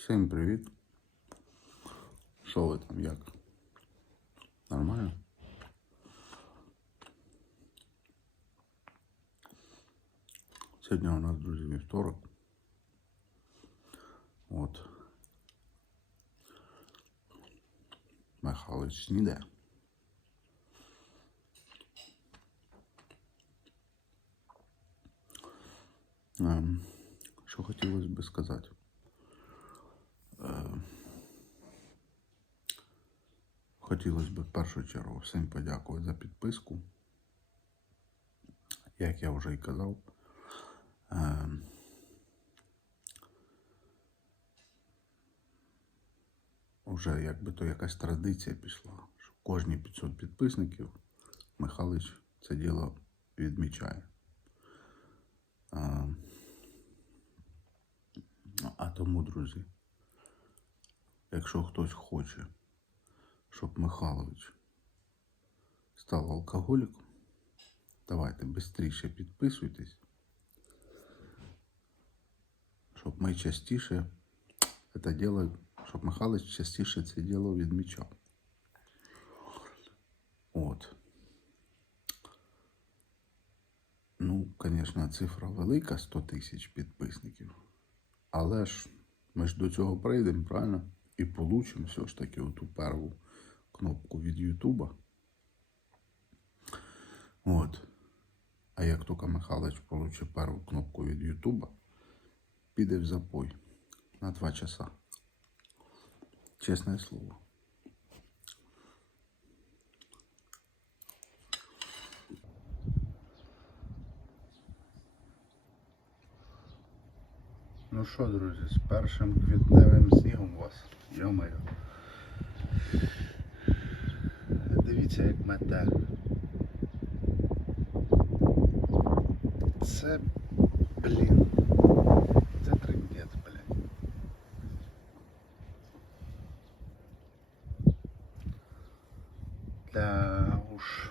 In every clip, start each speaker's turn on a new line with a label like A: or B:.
A: Всім привіт. Що ви там як? Нормально? Сьогодні у нас, друзі, вівторок. От. Михайлович снідає. Ем, Що хотілося би сказати? Хотілося б в першу чергу всім подякувати за підписку. Як я вже і казав, е, вже якби то якась традиція пішла, що кожні 500 підписників Михайлович це діло відмічає. Е, а тому, друзі, якщо хтось хоче щоб Михайлович став алкоголіком, давайте швидше підписуйтесь, щоб ми частіше це діло, щоб Михайлович частіше це діло відмічав. От. Ну, звісно, цифра велика 100 тисяч підписників. Але ж ми ж до цього прийдемо, правильно? І получимо все ж таки оту перву кнопку від Ютуба. От. А як тільки Михайлович получить першу кнопку від Ютуба, піде в запой на два часа. Чесне слово. Ну що, друзі, з першим квітневим снігом вас. Йо-моє. Дивіться, як мете. Це, блін. Це трендець, блін. Для уж.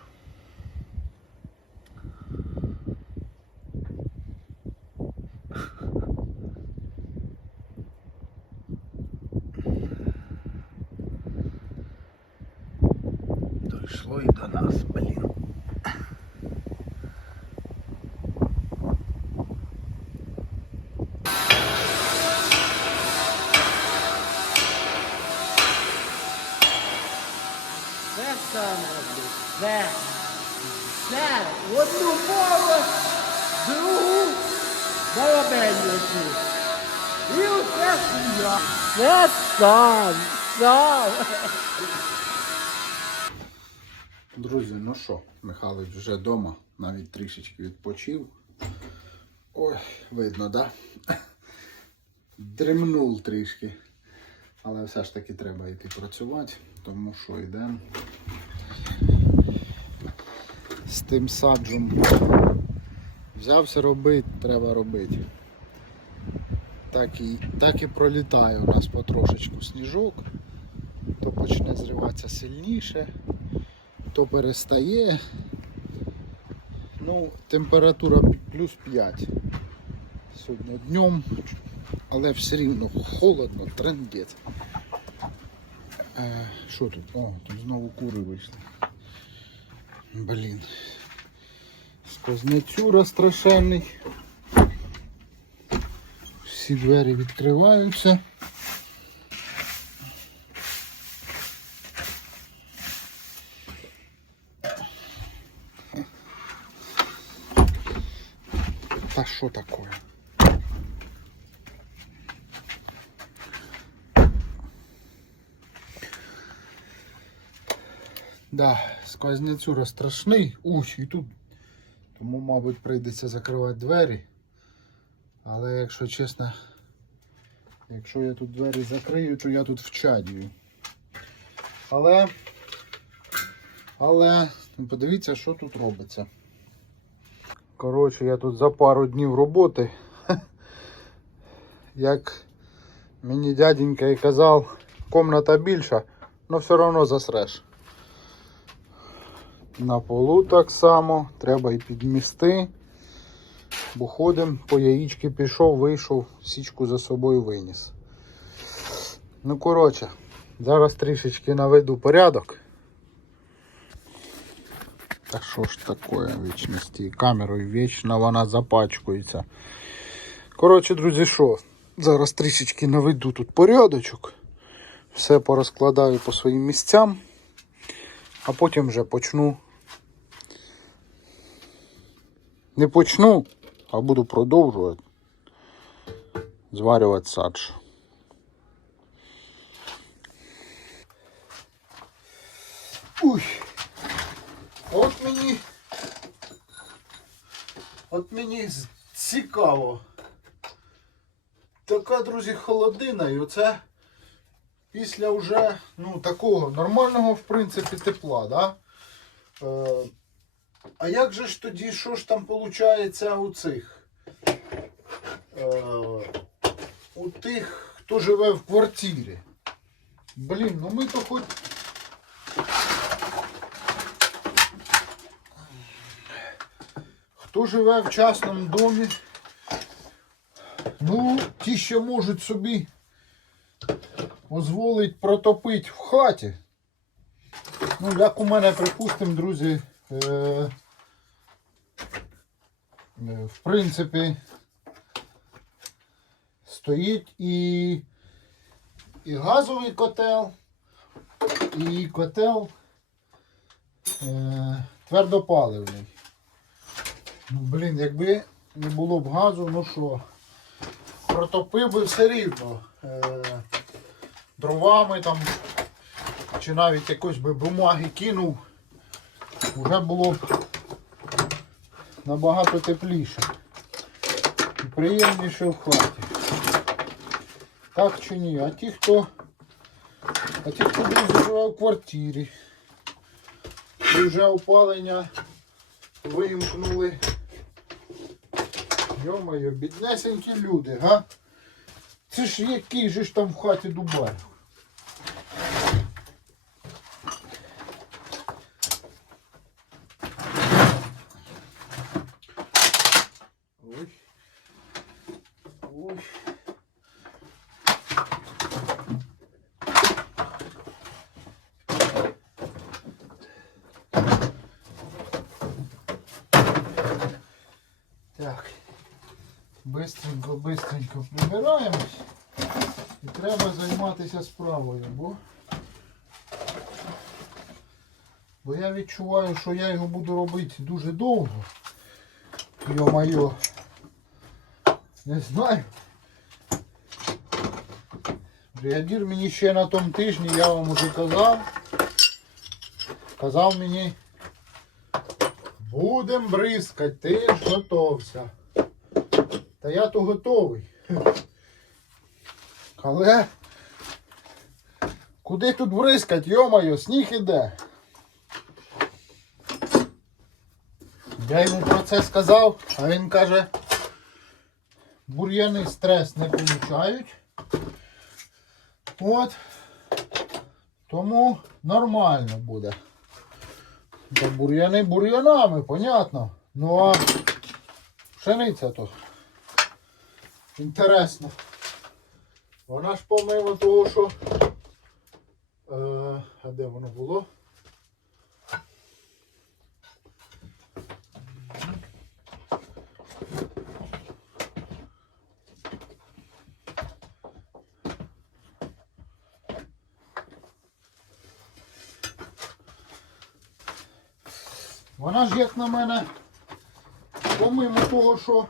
A: Дійшло і до нас, блін.
B: Все саме роблю. Все. Все. Одну мову, другу балабенюшу. І усе сім'я. Все сам. Сам.
A: Друзі, ну що, Михайлович вже вдома, навіть трішечки відпочив. Ой, видно, да? Дремнув трішки. Але все ж таки треба йти працювати, тому що йдемо. З тим саджем взявся робити, треба робити. Так і, так і пролітає у нас потрошечку сніжок, то почне зриватися сильніше то перестає. Ну, температура плюс 5 сьогодні днем, але все рівно холодно, трендець. Е, Що тут? О, тут знову кури вийшли. Блін. Сквознецюра страшенний. Всі двері відкриваються. Та що таке? Да, сквознецюра страшний. Ух, і тут. Тому, мабуть, прийдеться закривати двері. Але якщо чесно, якщо я тут двері закрию, то я тут вчадію. Але, але, подивіться, що тут робиться. Коротше, я тут за пару днів роботи. Як мені дяденька і казав, комната більша, але все одно засреш. На полу так само, треба і підмісти. Бо ходим, по яєчки пішов, вийшов, січку за собою виніс. Ну, коротше, зараз трішечки наведу порядок. Та що ж таке вічності? Камерою вічно вона запачкується. Коротше, друзі, що? Зараз трішечки наведу тут порядочок. Все порозкладаю по своїм місцям, а потім вже почну. Не почну, а буду продовжувати зварювати садж. Уй. От мені. От мені цікаво. Така, друзі, холодина, і оце після вже ну, такого нормального, в принципі, тепла, да? Е, а як же ж тоді, що ж там виходить у цих? Е, у тих, хто живе в квартирі? Блін, ну ми то хоч. Хто живе в частному домі? Ну, ті ще можуть собі дозволить протопити в хаті. Ну, як у мене, припустимо, друзі, е, е, в принципі, стоїть і, і газовий котел, і котел е, твердопаливний. Ну, блін, якби не було б газу, ну що, протопив би все рівно. Е, дровами там, чи навіть якось би бумаги кинув, вже було б набагато тепліше і приємніше в хаті. Так чи ні? А ті, хто, а ті, хто живе в квартирі, і вже опалення вимкнули. Йо-моє, біднесенькі люди, га? Це ж який же ж там в хаті Дубай? Ой. Ой. Так. Бистренько, бистренько прибираємось. І треба займатися справою, бо, бо я відчуваю, що я його буду робити дуже довго. Йо-майо. Не знаю. Бригадір мені ще на тому тижні, я вам уже казав. Казав мені, будем бризкати, ти ж готовся. Та я то готовий. Але куди тут бризкать, йомайо, сніг іде. Я йому про це сказав, а він каже, бур'яни стрес не получають. От. Тому нормально буде. Та бур'яни бур'янами, понятно. Ну а пшениця то. Інтересно. Вона ж помимо того, що. Де воно було? Вона ж як на мене, помимо того, що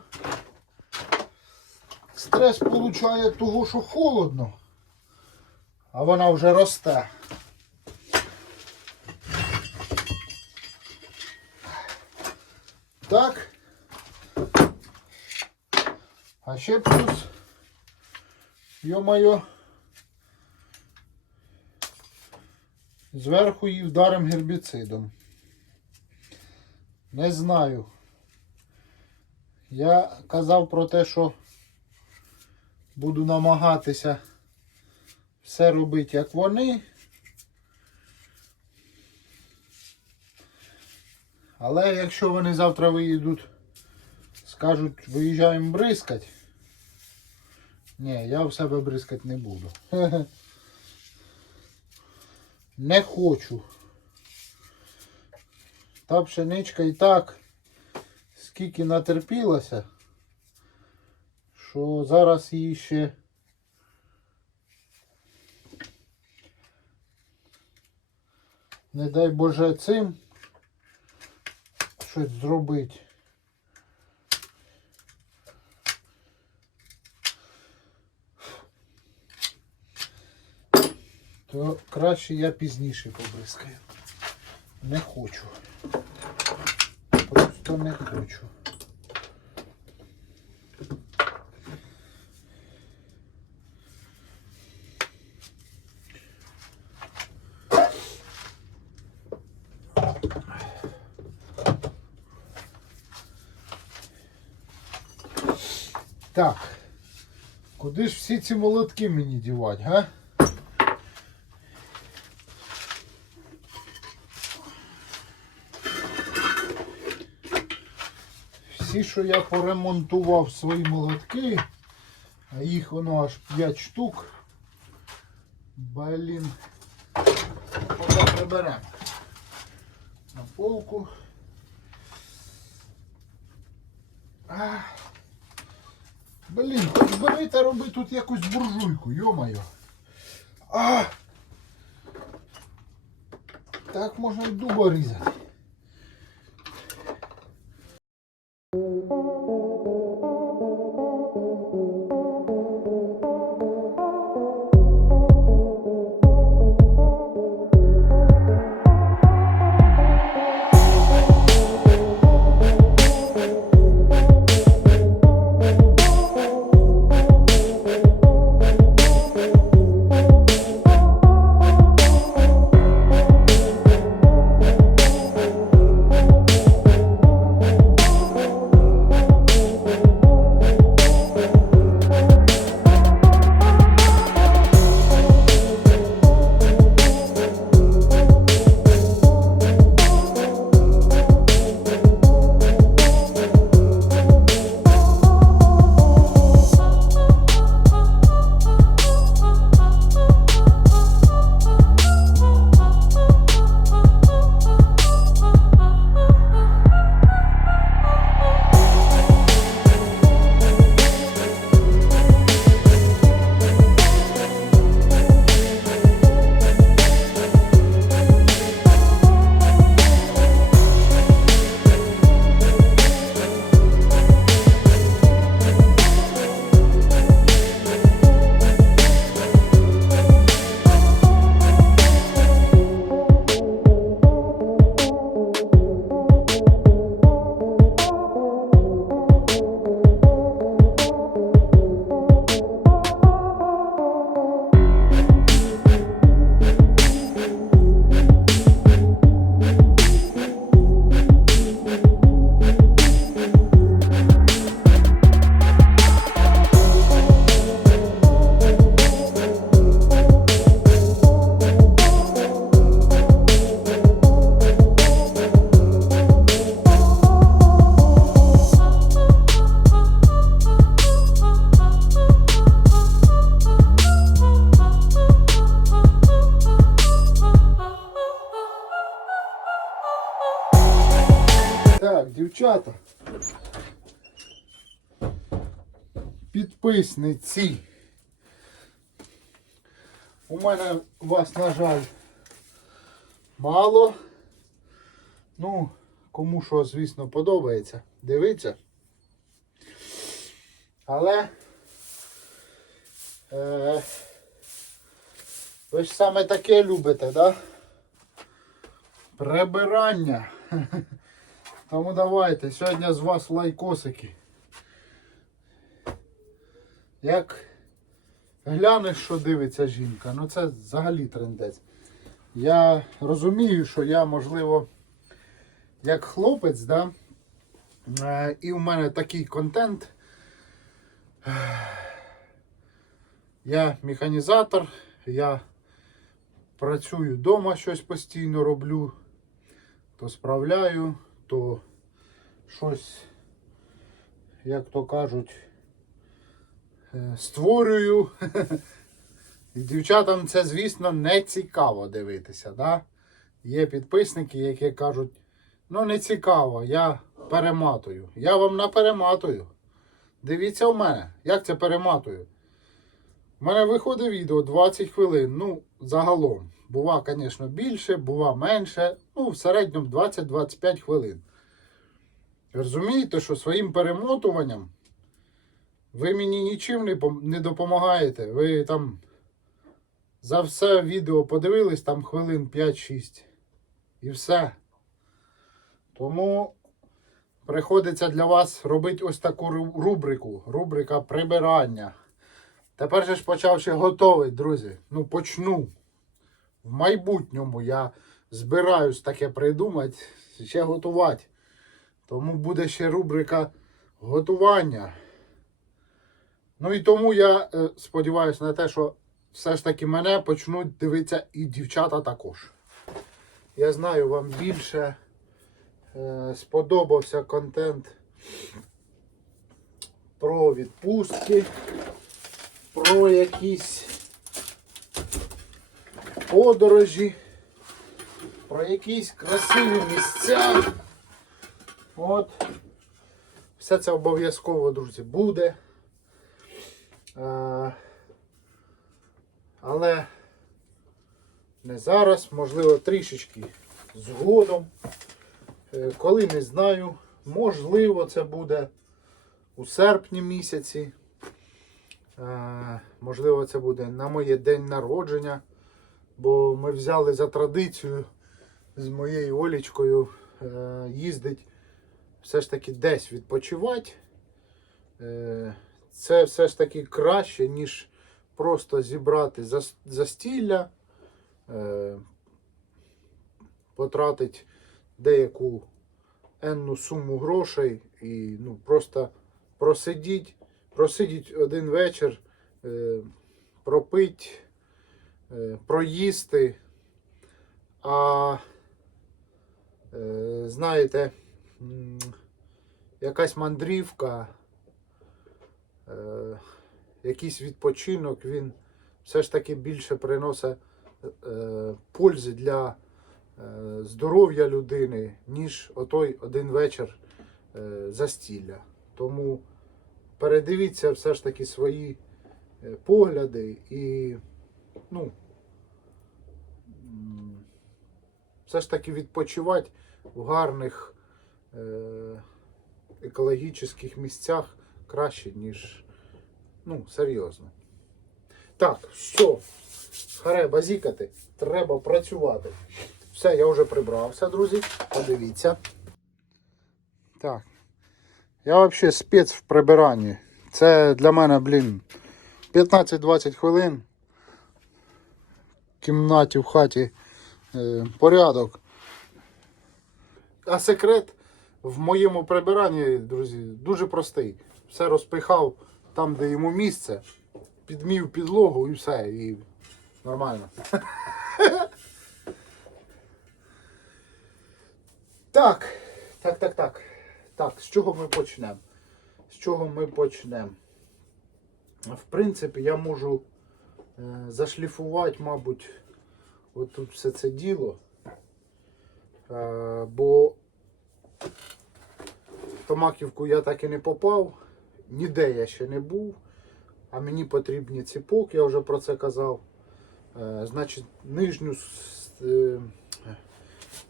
A: стрес получає того, що холодно, а вона вже росте. Так. А ще плюс, йо-моє, зверху її вдарим гербіцидом. Не знаю. Я казав про те, що буду намагатися все робити, як вони. Але якщо вони завтра виїдуть, скажуть, виїжджаємо бризкать. Ні, я в себе бризкать не буду. Не хочу. Та пшеничка і так скільки натерпілася, що зараз її ще не дай Боже цим щось зробити. То краще я пізніше побризкаю. Не хочу. Просто не хочу. Так. Куди ж всі ці молотки мені дівати, га? Всі, що я поремонтував свої молотки, а їх воно аж 5 штук. Блін. Поки приберемо на полку. А. Блін, хоч бери та роби тут якусь буржуйку, йо-моє. А! Так можна й дуба різати. Підписниці. У мене вас, на жаль, мало. Ну, кому що, звісно, подобається. Дивіться. Але е, ви ж саме таке любите, да? Прибирання. Тому давайте, сьогодні з вас лайкосики. Як глянеш, що дивиться жінка, ну це взагалі трендець. Я розумію, що я, можливо, як хлопець, да, е, і в мене такий контент. Я механізатор, я працюю вдома, щось постійно роблю, то справляю, то щось, як то кажуть, створюю. І дівчатам це, звісно, не цікаво дивитися. Да? Є підписники, які кажуть, ну не цікаво, я перематую. Я вам наперематую. Дивіться в мене, як це перематую. У мене виходить відео 20 хвилин. Ну, загалом. Бува, звісно, більше, бува менше. Ну, в середньому 20-25 хвилин. Розумієте, що своїм перемотуванням ви мені нічим не, допомагаєте. Ви там за все відео подивились там хвилин 5-6. І все. Тому приходиться для вас робити ось таку рубрику. Рубрика прибирання. Тепер же ж почав ще готовий, друзі. Ну, почну. В майбутньому я збираюсь таке придумати, ще готувати. Тому буде ще рубрика готування. Ну і тому я е, сподіваюся на те, що все ж таки мене почнуть дивитися і дівчата також. Я знаю, вам більше е, сподобався контент про відпустки, про якісь подорожі, про якісь красиві місця. От. Все це обов'язково, друзі, буде. Е, але не зараз, можливо, трішечки згодом. Е, Коли не знаю, можливо, це буде у серпні місяці. Е, Можливо, це буде на моє день народження. Бо ми взяли за традицію з моєю Олічкою їздить все ж таки десь відпочивати. Це все ж таки краще, ніж просто зібрати зас- застілля, е, потратити деяку енну суму грошей і ну, просто просидіть, просидіть один вечір, е, пропить, е, проїсти. А е, знаєте, якась мандрівка, е, якийсь відпочинок, він все ж таки більше приносить е, пользи для е, здоров'я людини, ніж отой один вечір е, застілля. Тому передивіться все ж таки свої погляди і ну, все ж таки відпочивати в гарних екологічних місцях краще, ніж ну, серйозно. Так, все, харе базікати, треба працювати. Все, я вже прибрався, друзі. Подивіться. Так. Я взагалі спец в прибиранні. Це для мене, блін, 15-20 хвилин. В кімнаті в хаті е, порядок. А секрет в моєму прибиранні, друзі, дуже простий. Все розпихав там, де йому місце, підмів підлогу і все, і нормально. Так, так, так, так. Так, з чого ми почнемо? З чого ми почнемо? В принципі, я можу е, зашліфувати, мабуть, отут все це діло. Е, бо в Томаківку я так і не попав, ніде я ще не був, а мені потрібні ціпок, я вже про це казав. Е, значить, нижню, е,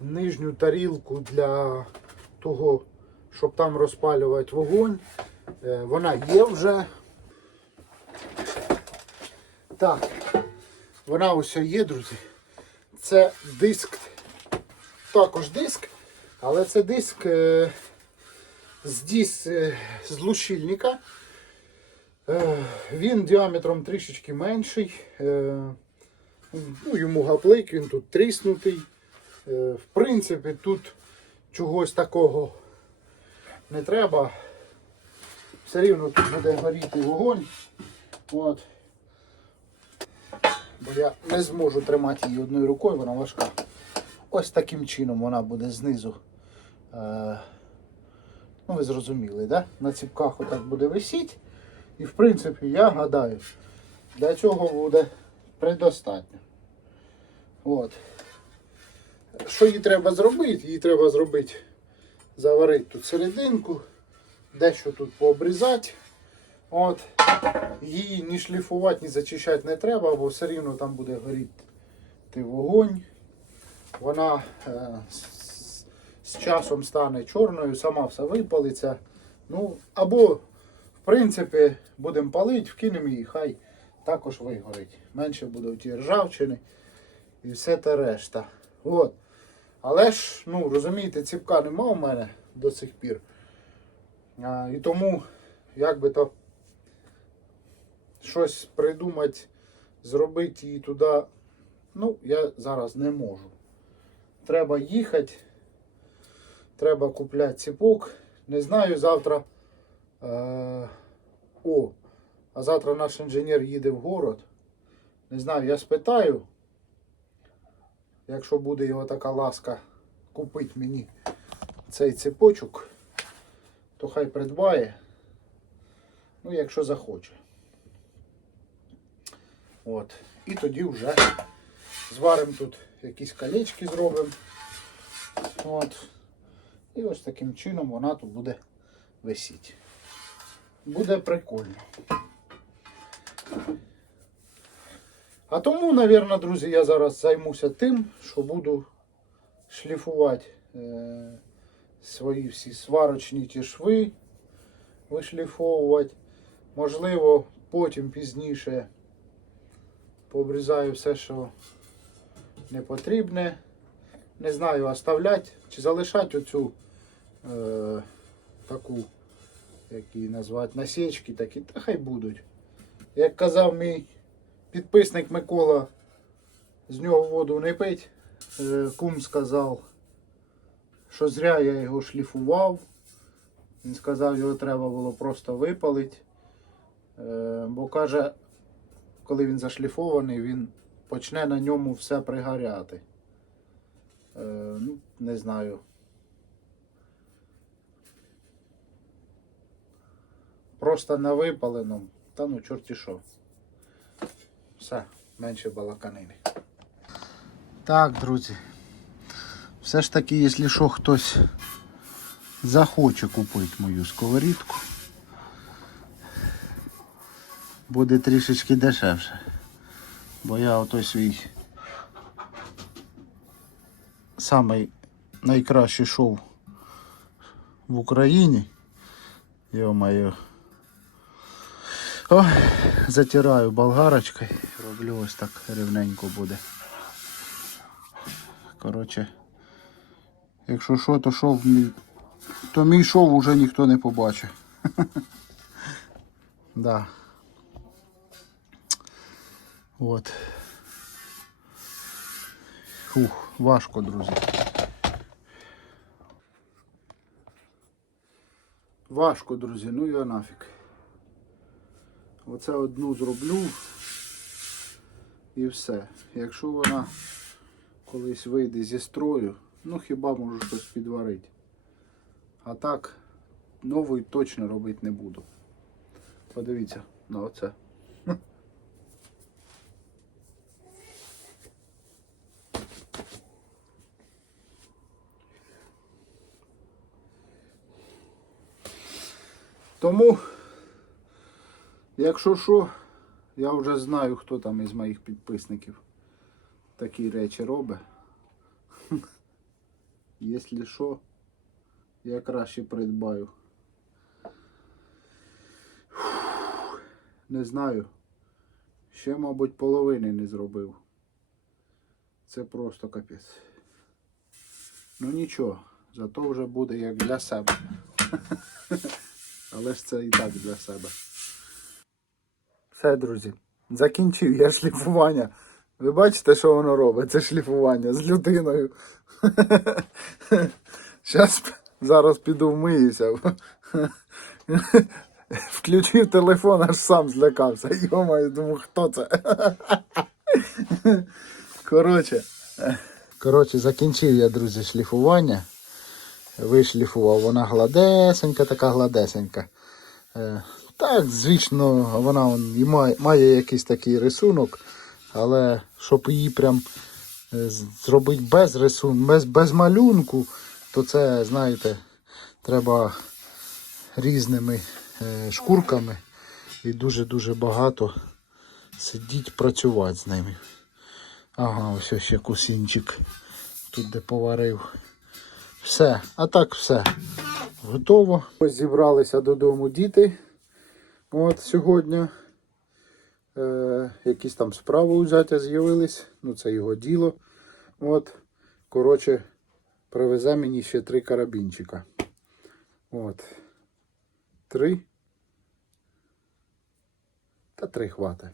A: нижню тарілку для того, щоб там розпалювати вогонь. Е, Вона є вже. Так, вона ось є, друзі. Це диск, також диск, але це диск е, з дис е, з лущильника. Е, він діаметром трішечки менший. Е, ну, йому гаплик, він тут тріснутий. Е, в принципі, тут чогось такого не треба. Все рівно тут буде горіти вогонь. От. Бо я не зможу тримати її одною рукою, вона важка. Ось таким чином вона буде знизу. Ну, ви зрозуміли, да? На ціпках отак буде висіти. І в принципі, я гадаю, для цього буде предостатньо. От. Що їй треба зробити? Їй треба зробити, заварити тут серединку, дещо тут пообрізати. От. Її ні шліфувати, ні зачищати не треба, бо все рівно там буде горіти вогонь. Вона е, з, часом стане чорною, сама все випалиться. Ну, або, в принципі, будемо палити, вкинемо її, хай також вигорить. Менше буде ті ржавчини і все те решта. От. Але ж, ну, розумієте, ціпка нема у мене до сих пір. А, і тому, як би то щось придумати, зробити її туди, ну, я зараз не можу. Треба їхати, треба купляти ціпок. Не знаю, завтра. Е, о, а завтра наш інженер їде в город. Не знаю, я спитаю, якщо буде його така ласка купити мені цей цепочок, то хай придбає. Ну, якщо захоче. От. І тоді вже зваримо тут якісь колечки зробимо. От. І ось таким чином вона тут буде висіти. Буде прикольно. А тому, мабуть, друзі, я зараз займуся тим, що буду шліфувати е, свої всі сварочні ті шви, вишліфовувати. Можливо, потім пізніше пообрізаю все, що не потрібне. Не знаю, оставляти чи залишати оцю е, таку, як її назвати, насічки такі, та хай будуть. Як казав мій підписник Микола, з нього воду не пить. Е, кум сказав, що зря я його шліфував. Він сказав, його треба було просто випалити. Е, бо каже, коли він зашліфований, він почне на ньому все пригоряти. Ну, не знаю. Просто на випаленому. Та ну чорті що. Все, менше балаканини. Так, друзі. Все ж таки, якщо що, хтось захоче купити мою сковорідку, буде трішечки дешевше. Бо я отой свій самий найкращий шов в Україні. Йо-моє. О, затираю болгарочкою, роблю ось так рівненько буде. Коротше, якщо що, то шов то мій шов уже ніхто не побачить. да. От. Фух, важко, друзі. Важко, друзі, ну його нафіг. Оце одну зроблю і все. Якщо вона колись вийде зі строю, ну хіба можу щось підварити. А так, нової точно робити не буду. Подивіться на оце. Тому, якщо що, я вже знаю, хто там із моїх підписників такі речі робить. Якщо що, я краще придбаю. Не знаю. Ще, мабуть, половини не зробив. Це просто капець. Ну нічого, зато вже буде як для себе. Але ж це і так для себе. Все, друзі. Закінчив я шліфування. Ви бачите, що воно робить? Це шліфування з людиною. Щас, зараз піду вмиюся. Включив телефон, аж сам злякався. Йомаю, думаю, хто це? Коротше. Коротше, закінчив я, друзі, шліфування. Вишліфував, вона гладесенька, така гладесенька. Так, звісно, вона і має, має якийсь такий рисунок. Але щоб її прям е, зробити без рисунку, без, без малюнку, то це, знаєте, треба різними е, шкурками і дуже-дуже багато сидіть, працювати з ними. Ага, ось ще кусінчик. Тут де поварив. Все, а так все. Готово. Ось зібралися додому діти. От сьогодні. Е, якісь там справи у зятя з'явились. Ну, це його діло. От. Коротше, привезе мені ще три карабінчика. От. Три. Та три хватить.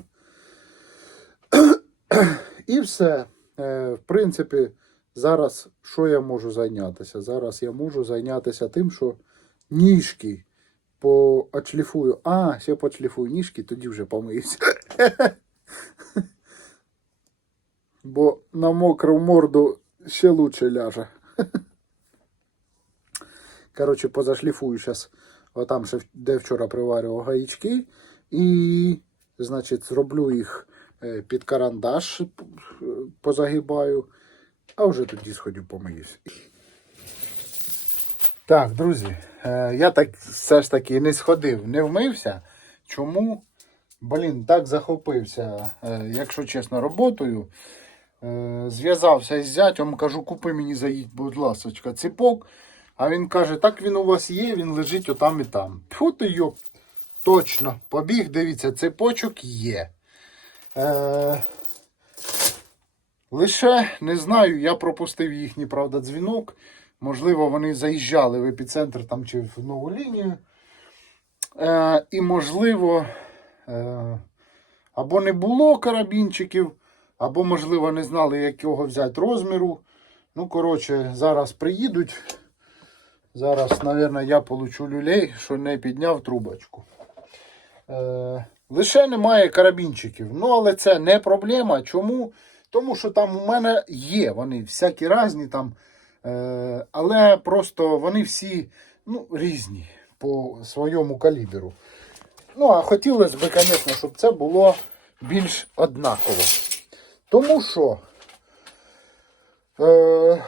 A: І все. Е, в принципі, зараз що я можу зайнятися? Зараз я можу зайнятися тим, що ніжки поочліфую. А, ще почліфую ніжки, тоді вже помиюся. Бо на мокру морду ще лучше ляже. Коротше, позашліфую зараз, отам, де вчора приварював гаїчки. І, значить, зроблю їх е, під карандаш, е, позагибаю, а вже тоді сходю помиюсь. Так, друзі, е, я так все ж таки не сходив, не вмився. Чому? Блін, так захопився, е, якщо чесно, роботою. Е, Зв'язався із зятем, кажу, купи мені заїдь, будь ласочка, ципок. А він каже, так він у вас є, він лежить отам і там. Тьфу ти йоп. Точно, побіг, дивіться, ципочок є. Е, лише не знаю, я пропустив їхній, правда, дзвінок. Можливо, вони заїжджали в епіцентр там чи в нову лінію. Е, і, можливо, е, або не було карабінчиків, або, можливо, не знали, якого взяти розміру. Ну, коротше, зараз приїдуть. Зараз, мабуть, я получу люлей, що не підняв трубочку. Е, лише немає карабінчиків. Ну, але це не проблема. Чому? Тому що там у мене є вони всякі різні там. Е, але просто вони всі ну, різні по своєму калібру. Ну, а хотілося б, звісно, щоб це було більш однаково. Тому що е,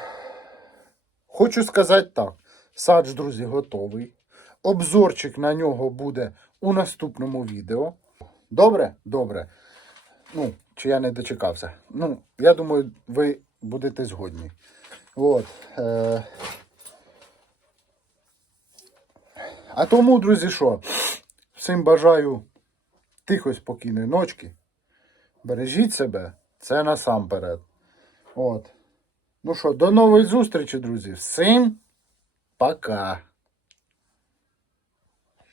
A: хочу сказати так: садж, друзі, готовий. Обзорчик на нього буде у наступному відео. Добре? Добре. Ну, чи я не дочекався. Ну, я думаю, ви будете згодні. От. Е... А тому, друзі, що? Всім бажаю тихо спокійної ночки. Бережіть себе, це насамперед. От. Ну що, до нової зустрічі, друзі. Всім пока.